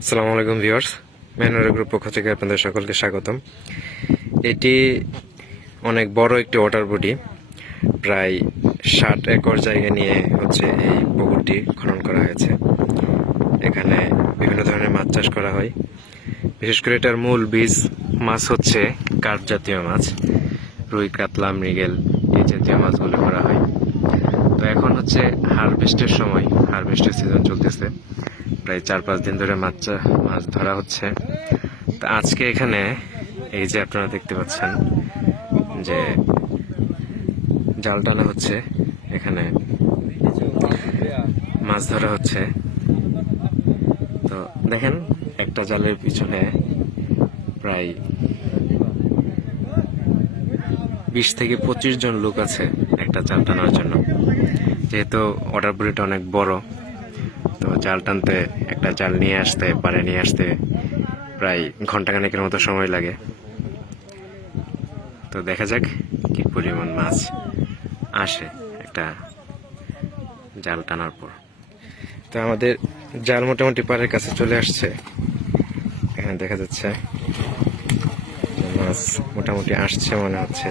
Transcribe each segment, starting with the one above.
আসসালামু আলাইকুম viewers, মেহনুরের group পক্ষ থেকে আপনাদের সকলকে স্বাগতম। এটি অনেক বড় একটি ওয়াটার বডি, প্রায় 60 একর জায়গা নিয়ে হচ্ছে এই পুকুরটি খনন করা হয়েছে। এখানে বিভিন্ন ধরনের মাছ চাষ করা হয়। বিশেষ করে এটার মূল বীজ মাছ হচ্ছে কার্প জাতীয় মাছ, রুই, কাতলা, মৃগেল এই জাতীয় মাছগুলো করা হয়। তো এখন হচ্ছে হারভেস্টের সময়, হারভেস্টের সিজন চলতেছে। প্রায় 4-5 দিন ধরে মাছ ধরা হচ্ছে। তো আজকে এখানে এই যে আপনারা দেখতে পাচ্ছেন যে জাল টানা হচ্ছে, এখানে মাছ ধরা হচ্ছে। তো দেখেন, একটা জালের পিছনে প্রায় 20 থেকে 25 জন লোক আছে একটা জাল টানার জন্য। যেহেতু ওয়াটার বডিটা অনেক বড়, তো জাল টানতে একটা জাল নিয়ে আসতে পারে নিয়ে আসতে প্রায় ঘন্টাখানেকের মতো সময় লাগে। তো দেখা যাক কি পরিমাণ মাছ আসে একটা জাল টানার পর। তো আমাদের জাল মোটামুটি পাড়ের কাছে চলে আসছে। এখানে দেখা যাচ্ছে মাছ মোটামুটি আসছে মনে হচ্ছে।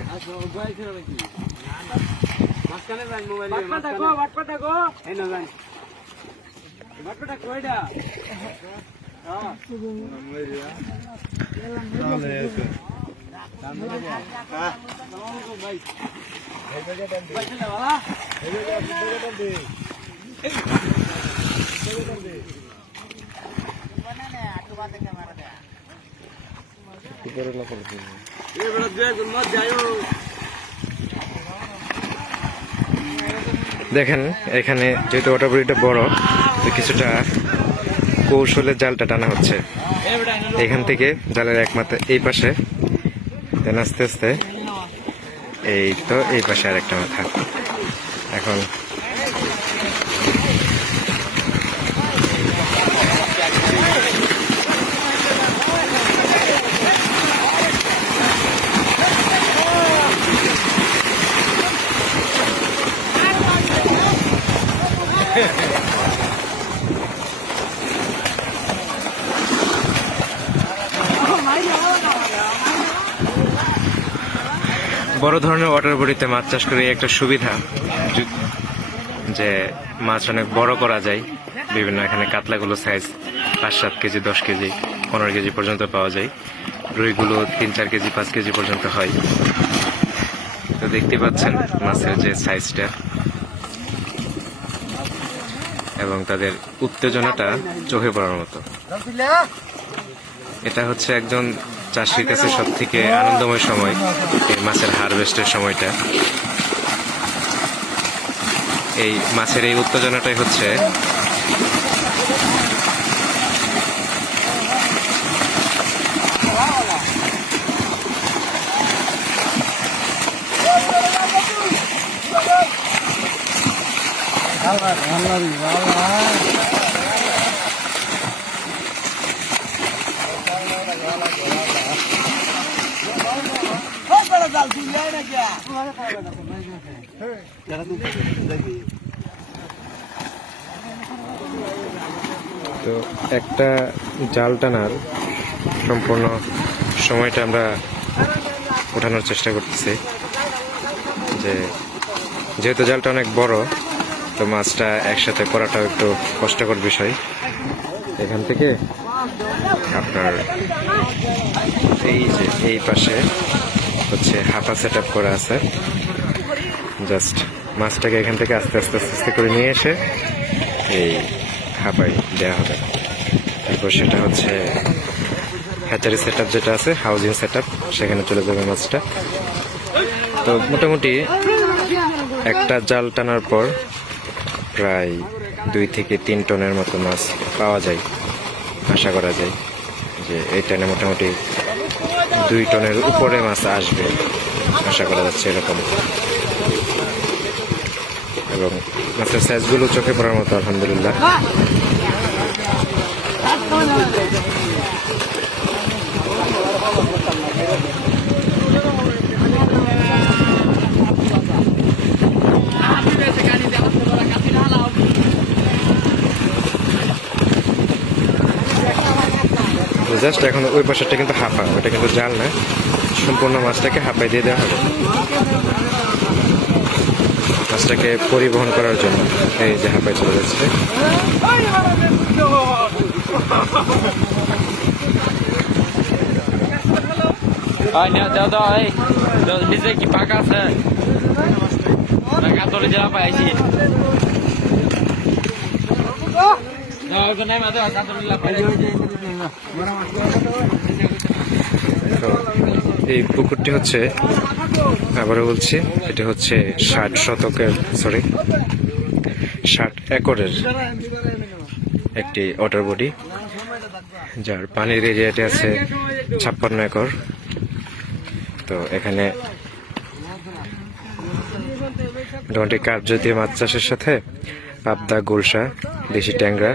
দেখেন, এখানে যেহেতু ওয়াটার বডিটা বড়, তো কিছুটা কৌশলে জালটা টানা হচ্ছে। এখান থেকে জালের এক মাথা এই পাশে, দেন আস্তে আস্তে এই তো এই পাশে আর একটা মাথা। এখন বড় ধরনের ওয়াটার বডিতে মাছ চাষ করে একটা সুবিধা যে মাছ অনেক বড় করা যায়। বিভিন্ন এখানে কাতলাগুলো সাইজ 5-7 কেজি, 10 কেজি, 15 কেজি পর্যন্ত পাওয়া যায়। রুইগুলো 3-4 কেজি, 5 কেজি পর্যন্ত হয়। তো দেখতে পাচ্ছেন মাছের যে সাইজটা এবং তাদের উত্তেজনাটা চোখে পড়ার মতো। এটা হচ্ছে একজন চাষির কাছে সব থেকে আনন্দময় সময়, এই মাছের হারভেস্টের সময়টা। এই মাছের এই উত্তেজনাটাই হচ্ছে তো একটা জাল টানার সম্পূর্ণ সময়টা আমরা ওঠানোর চেষ্টা করতেছি। যেহেতু জালটা অনেক বড়, তো মাছটা একসাথে করাটাও একটু কষ্টকর বিষয়। এখান থেকে আপনার এই পাশে হচ্ছে হাফা সেট আপ করা আছে। জাস্ট মাছটাকে এখান থেকে আস্তে আস্তে আস্তে আস্তে করে নিয়ে এসে এই হাফাই দেওয়া হবে। তারপর সেটা হচ্ছে হ্যাচারি সেট আপ যেটা আছে, হাউজিং সেট আপ, সেখানে চলে যাবে মাছটা। তো মোটামুটি একটা জাল টানার পর প্রায় 2 থেকে 3 টনের মতো মাছ পাওয়া যায়। আশা করা যায় যে এই টানে মোটামুটি 2 টনের উপরে মাছ আসবে, আশা করা যাচ্ছে এরকম। এবং মাছের সাইজগুলো চোখে পড়ার মতো, আলহামদুলিল্লাহ। জাস্ট এখন ওই পাশেরটা কিন্তু হাঁপা, ওটা কিন্তু জাল না, সম্পূর্ণ মাছটাকে হাঁপাই দিয়ে দেওয়া হবে মাছটাকে পরিবহন করার জন্য। এই যে হাঁপাই চলে যাচ্ছে। নিচে কি পাকা আছে? কাতলে যাওয়া পাইছি। তো এই পুকুরটি হচ্ছে, আবারও বলছি, এটা হচ্ছে 60 একরের একটি ওয়াটার বডি, যার পানির এরিয়াটি আছে 56 একর। তো এখানে মোটামুটি কাপ জাতীয় মাছ চাষের সাথে পাবদা, গুলশা, দেশি ট্যাংরা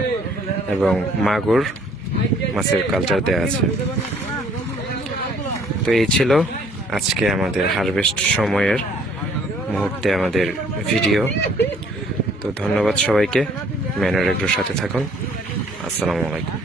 এবং মাগুর মাছের কালচার দেওয়া আছে। তো এই ছিল আজকে আমাদের হারভেস্ট সময়ের মুহূর্তে আমাদের ভিডিও। তো ধন্যবাদ সবাইকে, ম্যানর এগ্রোর সাথে থাকুন। আসসালামু আলাইকুম।